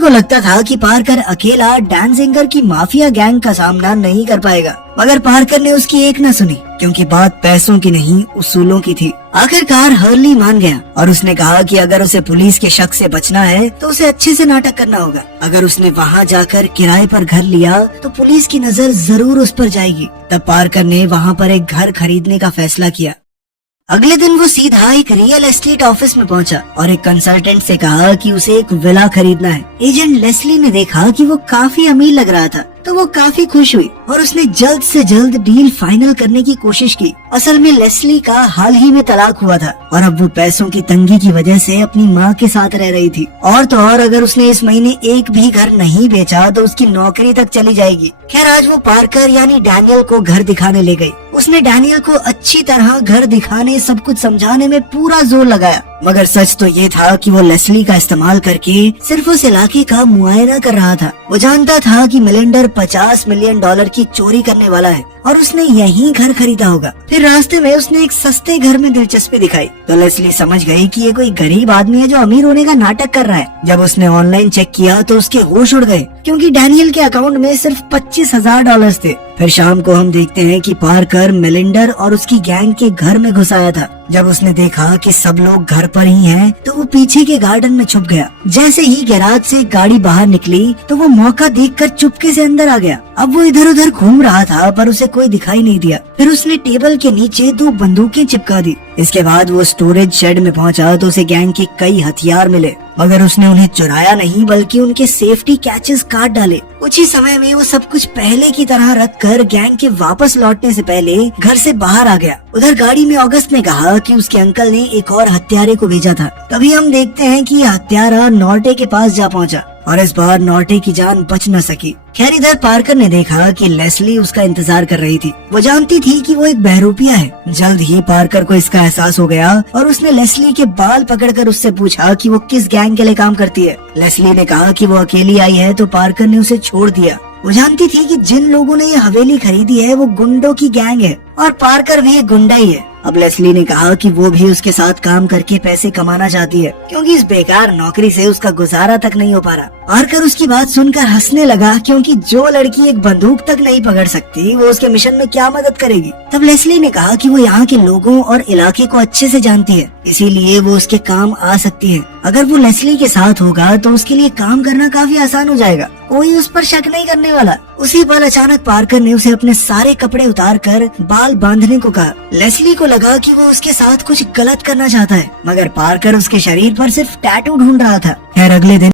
को लगता था कि पार्कर अकेला डांसिंगर की माफिया गैंग का सामना नहीं कर पाएगा, मगर पार्कर ने उसकी एक न सुनी, क्योंकि बात पैसों की नहीं उसूलों की थी। आखिरकार हर्ली मान गया और उसने कहा कि अगर उसे पुलिस के शक से बचना है तो उसे अच्छे से नाटक करना होगा। अगर उसने वहाँ जाकर किराए पर घर लिया तो पुलिस की नजर जरूर उस पर जाएगी। तब पार्कर ने वहाँ पर एक घर खरीदने का फैसला किया। अगले दिन वो सीधा एक रियल एस्टेट ऑफिस में पहुंचा और एक कंसल्टेंट से कहा कि उसे एक विला खरीदना है। एजेंट लेस्ली ने देखा कि वो काफी अमीर लग रहा था, तो वो काफी खुश हुई और उसने जल्द से जल्द डील फाइनल करने की कोशिश की। असल में लेस्ली का हाल ही में तलाक हुआ था और अब वो पैसों की तंगी की वजह से अपनी माँ के साथ रह रही थी। और तो और अगर उसने इस महीने एक भी घर नहीं बेचा तो उसकी नौकरी तक चली जाएगी। खैर, आज वो पार्कर यानी डैनियल को घर दिखाने ले गई। उसने डैनियल को अच्छी तरह घर दिखाने, सब कुछ समझाने में पूरा जोर लगाया, मगर सच तो ये था कि वो लेस्ली का इस्तेमाल करके सिर्फ उस इलाके का मुआयना कर रहा था। वो जानता था कि मिलेंडर $50 मिलियन की चोरी करने वाला है और उसने यहीं घर खरीदा होगा। फिर रास्ते में उसने एक सस्ते घर में दिलचस्पी दिखाई तो लेस्ली समझ गई कि ये कोई गरीब आदमी है जो अमीर होने का नाटक कर रहा है। जब उसने ऑनलाइन चेक किया तो उसके होश उड़ गए, क्योंकि डैनियल के अकाउंट में सिर्फ $25,000 थे। फिर शाम को हम देखते हैं कि पार्कर मिलेंडर और उसकी गैंग के घर में घुस आया था। जब उसने देखा कि सब लोग घर पर ही हैं, तो वो पीछे के गार्डन में छुप गया। जैसे ही गैराज से गाड़ी बाहर निकली तो वो मौका देखकर चुपके से अंदर आ गया। अब वो इधर उधर घूम रहा था पर उसे कोई दिखाई नहीं दिया। फिर उसने टेबल के नीचे 2 बंदूकें चिपका दी। इसके बाद वो स्टोरेज शेड में पहुंचा तो उसे गैंग के कई हथियार मिले, मगर उसने उन्हें चुराया नहीं बल्कि उनके सेफ्टी कैचेस काट डाले। कुछ ही समय में वो सब कुछ पहले की तरह रखकर गैंग के वापस लौटने से पहले घर से बाहर आ गया। उधर गाड़ी में ऑगस्ट ने कहा कि उसके अंकल ने एक और हत्यारे को भेजा था। तभी हम देखते हैं कि हत्यारा नॉर्टे के पास जा पहुंचा और इस बार नॉर्टे की जान बच न सकी। खैर, इधर पार्कर ने देखा कि लेस्ली उसका इंतजार कर रही थी। वो जानती थी कि वो एक बहरूपिया है। जल्द ही पार्कर को इसका एहसास हो गया और उसने लेस्ली के बाल पकड़कर उससे पूछा कि वो किस गैंग के लिए काम करती है। लेस्ली ने कहा कि वो अकेली आई है तो पार्कर ने उसे छोड़ दिया। वो जानती थी कि जिन लोगों ने ये हवेली खरीदी है वो गुंडों की गैंग है और पार्कर भी एक गुंडा ही है। अब लेस्ली ने कहा कि वो भी उसके साथ काम करके पैसे कमाना चाहती है, क्योंकि इस बेकार नौकरी से उसका गुजारा तक नहीं हो पा रहा। पार्कर उसकी बात सुनकर हंसने लगा, क्योंकि जो लड़की एक बंदूक तक नहीं पकड़ सकती वो उसके मिशन में क्या मदद करेगी। तब लेस्ली ने कहा कि वो यहाँ के लोगों और इलाके को अच्छे से जानती है, इसीलिए वो उसके काम आ सकती है। अगर वो लेस्ली के साथ होगा तो उसके लिए काम करना काफी आसान हो जाएगा, कोई उस पर शक नहीं करने वाला। उसी पल अचानक पार्कर ने उसे अपने सारे कपड़े उतारकर बाल बांधने को कहा। लेस्ली को लगा कि वो उसके साथ कुछ गलत करना चाहता है, मगर पार्कर उसके शरीर पर सिर्फ टैटू ढूंढ रहा था। खैर, अगले दिन